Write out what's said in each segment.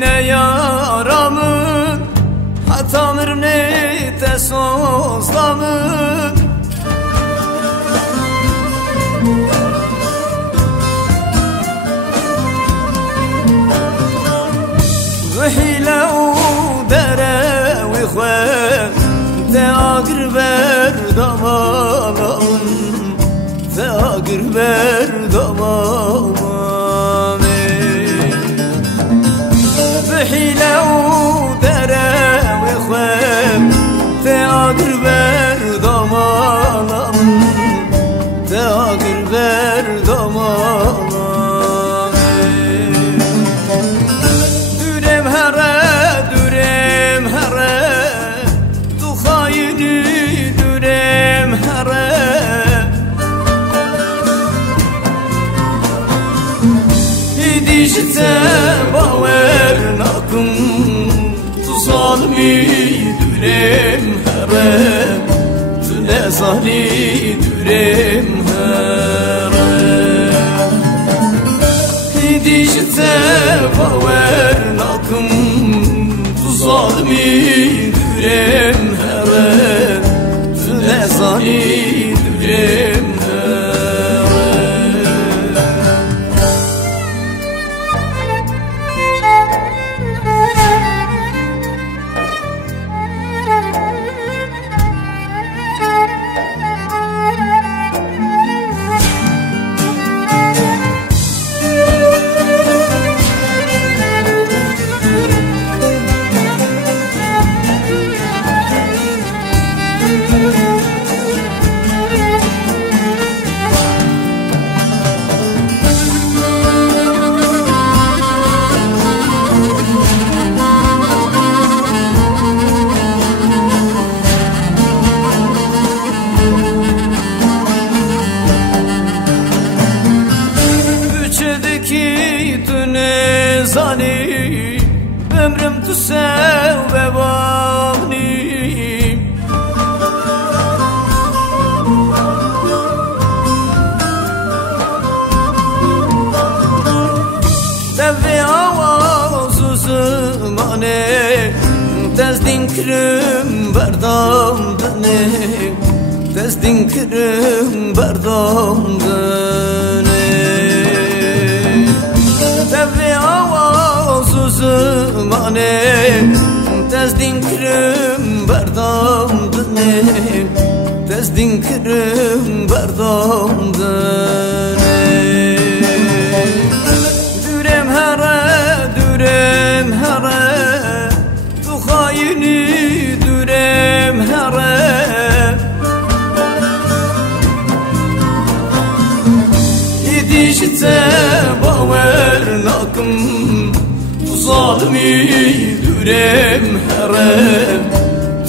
ne yaramın hatanır ne de sozlamın Vihile u dere ve khwe de agir ver damalın de agir ver damalın Vihile u dere ve khwe de agir ver damalın de agir ver damalın İşte baver nakım tu zalimi dürem herem tu ne zali dürem herem İşte baver nakım tu zalimi dürem herem tu ne zali dürem Zani ömrüm tu sev ve bani Devve avazu zımane Tezdin kırım berdam dene Tezdin kırım berdam dene Devve avazu zımane Tezdin kırım berdam dene Tezdin kırım berdam dene Dürem here Tu hayini dürem here İdişte baver nakım Tu zalimi dürem herem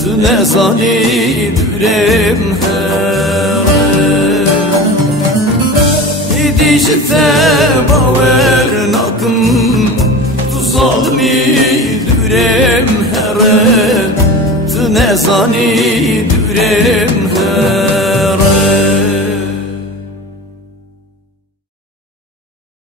Tu ne zali dürem herem İdişte baver nakım Tu zalimi dürem herem Tu ne zali dürem herem